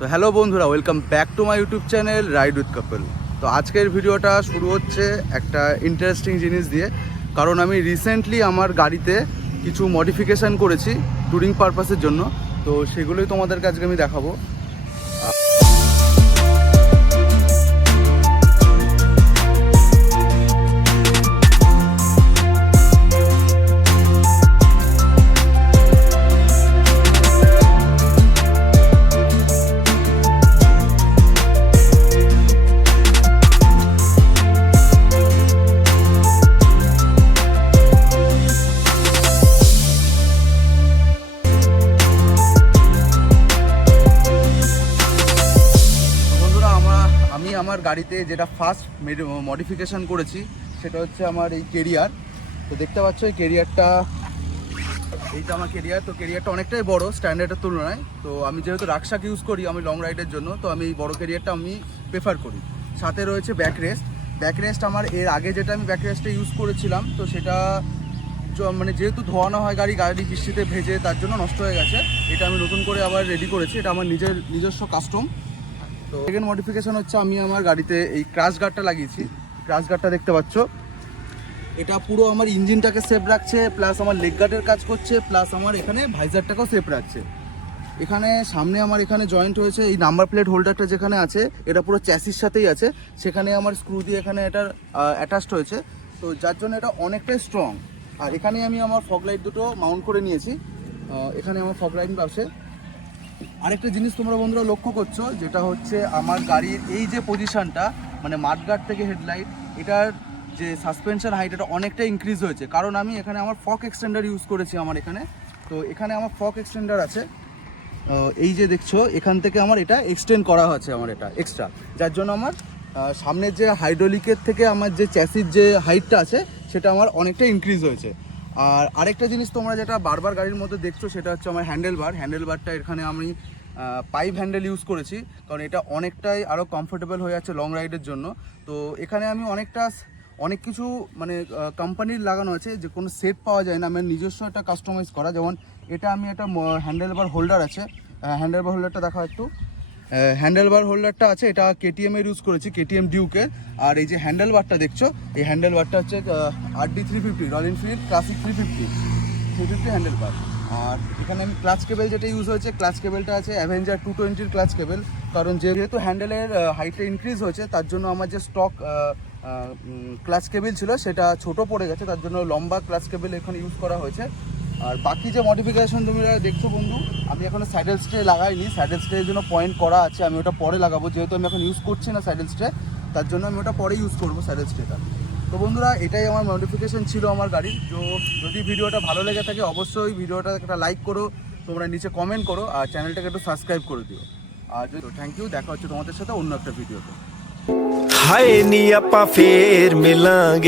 তো হ্যালো বন্ধুরা, welcome back to my YouTube channel ride with couple. তো আজকের ভিডিওটা শুরু হচ্ছে একটা ইন্টারেস্টিং জিনিস দিয়ে, কারণ আমি রিসেন্টলি আমার গাড়িতে কিছু মডিফিকেশান করেছি ট্যুরিং পারপাসের জন্য। তো সেগুলোই তোমাদেরকে আজকে আমি দেখাবো। আমি আমার গাড়িতে যেটা ফার্স্ট মডিফিকেশান করেছি সেটা হচ্ছে আমার এই কেরিয়ার। তো দেখতে পাচ্ছ এই কেরিয়ারটা, এইটা আমার কেরিয়ার। তো কেরিয়ারটা অনেকটাই বড় স্ট্যান্ডার্ডের তুলনায়। তো আমি যেহেতু রাকশাক ইউজ করি আমি লং রাইডের জন্য, তো আমি এই বড় কেরিয়ারটা আমি প্রেফার করি। সাথে রয়েছে ব্যাকরেস্ট আমার এর আগে যেটা আমি ব্যাকরেস্টে ইউজ করেছিলাম, তো সেটা মানে যেহেতু ধোয়ানো হয় গাড়ি বৃষ্টিতে ভেজে, তার জন্য নষ্ট হয়ে গেছে। এটা আমি নতুন করে আবার রেডি করেছি, এটা আমার নিজস্ব কাস্টম। তো সেকেন্ড মডিফিকেশান হচ্ছে আমি আমার গাড়িতে এই ক্রাশ গার্ডটা লাগিয়েছি। ক্রাশ গার্ডটা দেখতে পাচ্ছ, এটা পুরো আমার ইঞ্জিনটাকে সেফ রাখছে, প্লাস আমার লেগ গার্ডের কাজ করছে, প্লাস আমার এখানে ভাইজারটাকেও সেফ রাখছে। এখানে সামনে আমার এখানে জয়েন্ট হয়েছে, এই নাম্বার প্লেট হোল্ডারটা যেখানে আছে এটা পুরো চ্যাসির সাথেই আছে, সেখানে আমার স্ক্রু দিয়ে এখানে এটা অ্যাটাচড হয়েছে। তো যার জন্য এটা অনেকটাই স্ট্রং। আর এখানে আমি আমার ফগ লাইট দুটো মাউন্ট করে নিয়েছি, এখানে আমার ফগ লাইট আছে। আরেকটা জিনিস তোমরা বন্ধুরা লক্ষ্য করছো, যেটা হচ্ছে আমার গাড়ির এই যে পজিশনটা, মানে মাডগার্ড থেকে হেডলাইট, এটার যে সাসপেনশন হাইট এটা অনেকটা ইনক্রিজ হয়েছে, কারণ আমি এখানে আমার ফগ এক্সটেন্ডার ইউজ করেছি আমার এখানে। তো এখানে আমার ফগ এক্সটেন্ডার আছে, এই যে দেখছো এখান থেকে আমার এটা এক্সটেন্ড করা হয়েছে আমার এটা এক্সট্রা, যার জন্য আমার সামনের যে হাইড্রোলিকের থেকে আমার যে চ্যাসির যে হাইটটা আছে সেটা আমার অনেকটা ইনক্রিজ হয়েছে। আর আরেকটা জিনিস তোমরা যেটা বারবার গাড়ির মধ্যে দেখছো সেটা হচ্ছে আমার হ্যান্ডেলবারটা এখানে আমি পাইপ হ্যান্ডেল ইউজ করেছি, কারণ এটা অনেকটাই আরও কমফোর্টেবল হয়ে যাচ্ছে লং রাইডের জন্য। তো এখানে আমি অনেক কিছু মানে কোম্পানির লাগানো আছে, যে কোনো সেট পাওয়া যায় না, আমার নিজস্ব একটা কাস্টমাইজ করা। যেমন এটা আমি একটা হ্যান্ডেলবার হোল্ডার আছে, হ্যান্ডেলবার হোল্ডারটা দেখা একটু, হ্যান্ডেলবার হোল্ডারটা আছে, এটা কেটিএম এর ইউজ করেছি, কেটিএম ডিউকের। আর এই যে হ্যান্ডেলবারটা দেখছো, এই হ্যান্ডেলবারটা হচ্ছে RD 350 Royal Enfield Classic 350 handlebar. আর এখানে আমি ক্লাচ কেবেল যেটা ইউজ হয়েছে, ক্লাচ কেবেলটা আছে অ্যাভেঞ্জার 220 ক্লাচ কেবেল, কারণ যেহেতু হ্যান্ডেলের হাইটটা ইনক্রিজ হয়েছে তার জন্য আমার যে স্টক ক্লাচ কেবেল ছিল সেটা ছোট পড়ে গেছে, তার জন্য লম্বা ক্লাচ কেবেল এখানে ইউজ করা হয়েছে। আর বাকি যে মডিফিকেশন তুমি দেখছো বন্ধু, আমি এখন স্যাডেল স্ট্রে লাগাইনি, স্যাডেল স্ট্রের জন্য পয়েন্ট করা আছে, আমি ওটা পরে লাগাবো, যেহেতু আমি এখন ইউজ করছি না স্যাডেল স্ট্রে, তার জন্য আমি ওটা পরে ইউজ করবো স্যাডেল স্ট্রেটা। তো বন্ধুরা এটাই আমার মডিফিকেশন ছিল আমার গাড়ির। যদি ভিডিওটা ভালো লেগে থাকে অবশ্যই ভিডিওটা একটা লাইক করো, তোমরা নিচে কমেন্ট করো, আর চ্যানেলটাকে একটু সাবস্ক্রাইব করে দিও। আর থ্যাংক ইউ, দেখা হচ্ছে তোমাদের সাথে অন্য একটা ভিডিওতে। ਹਾਏ ਨੀ ਆਪਾਂ ਫੇਰ ਮਿਲਾਂਗੇ।